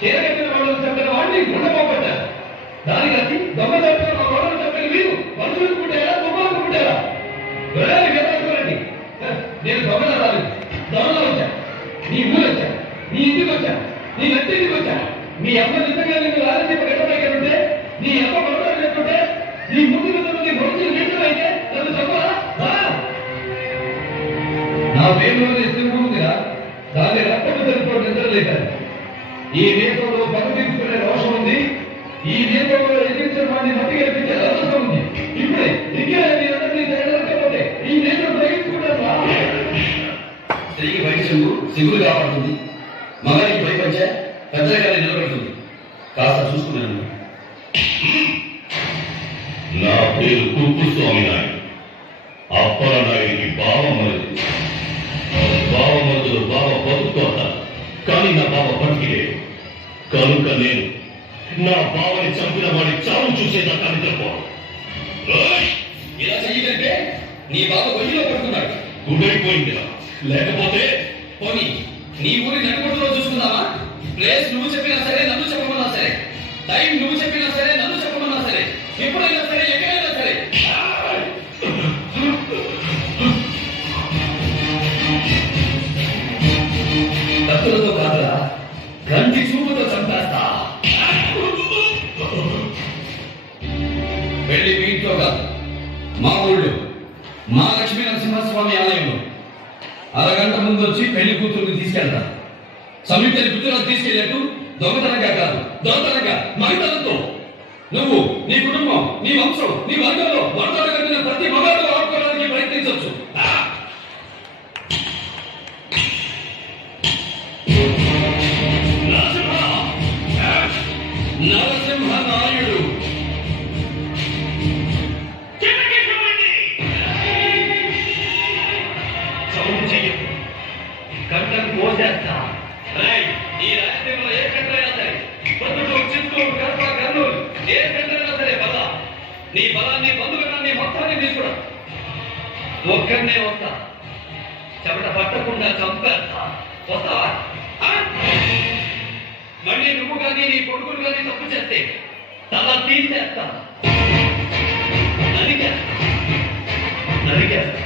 చేరగట్టిన వాళ్ళని చంపిన వాడిని గుండెపోబట్టారు. దాని కలిసి దొంగ చంపిన మా వాళ్ళని చంపిన మీరు మనుషులకు పుట్టారా, దొంగలకు పుట్టారా? వెళ్ళండి. నేను దొంగల రాలేదు, దొంగలో వచ్చా. నీ ఊరు వచ్చా, నీ ఇంటికి వచ్చా, నీ నచ్చింటికి వచ్చా. మీ అమ్మ నిజంగా నీకు రాజదీప గడ్డపైకుంటే, నీ అమ్మ కొడతారు లేకుంటే, నీ ముందు నీ భవిష్యత్తు నిజమైతే నన్ను చంపరా? నా పేరులోనే శివుడు ఉందిరా, దాని రక్తం తెలుసుకోవడం నిద్రలేశారు. ఈ నేతంలో పగ తీర్చుకునే రోషం ఉంది, ఈ నేతంలో ఎదిరించిన వాడిని మట్టి గెలిపించే రహస్యం ఉంది. ఇప్పుడే ఇంకేపోతే ఈ నేతం తగ్గించుకుంటారు. స్త్రీకి బయట సిగురు కాపాడుతుంది, మగానికి భయపంచే పెద్దగానే నిలబెడుతుంది. కాస్త చూసుకున్నాను. నా పేరు కుప్పుస్వామి నాయుడు, అప్పల నాయుడికి బావమరుదు. బావమరుదులు బావ బతుకోత, కానీ నా బావ బతికిలే. కనుక నేను నా బావని చంపిన వాడి చావు చూసేదాకా నిద్రపోను. ఇలా చెయ్యకంటే నీ బావ గొయ్యిలో పడుతున్నాడు. గుడైపోయిందిరా, లేకపోతే పోనీ నీ ఊరి నడుపులో చూసుకుందామా? ప్లేస్ నువ్వు చెప్పినా సరే, నన్ను చెప్పమన్నా సరే, టైం నువ్వు చెప్పినా సరే, నన్ను చెప్పమన్నా సరే, ఎప్పుడైనా సరే, ఎక్కడైనా సరే. కత్తులతో కాదురా, కంటి చూపుతో చంపేస్తా. వెళ్ళి మీ ఇంట్లో కాదు, మా ఊళ్ళో మా లక్ష్మీ నరసింహస్వామి ఆలయంలో అరగంట ముందు వచ్చి పెళ్లి కూతురుని తీసుకెళ్తా. సంయుక్తని పుత్రులను తీసుకెళ్ళేట్టు దొంగతనంగా కాదు, దొంగతనంగా మహిళలతో నువ్వు, నీ కుటుంబం, నీ వంశం, నీ వర్గంలో వరదలు కట్టిన ప్రతి మగాడు ఆడుకోవడానికి ప్రయత్నించవచ్చు. నరసింహ నాయుడు కంటకు పోసేస్తా. ఈ రాజ్యంలో ఏ కంటైనా సరే, పొద్దుటూరు, చిత్తూరు, కడప, కర్నూలు, ఏ కంటైనా సరే బల, నీ బలాన్ని, బంధుగణాన్ని మొత్తాన్ని తీసుకురా. ఒక్కడనే వస్తా, చెమట పట్టకుండా చంపేస్తా. వస్తావా? మళ్ళీ నువ్వు కానీ నీ కొడుకులు కానీ తప్పు చేస్తే తల తీసేస్తా, నరికేస్తా.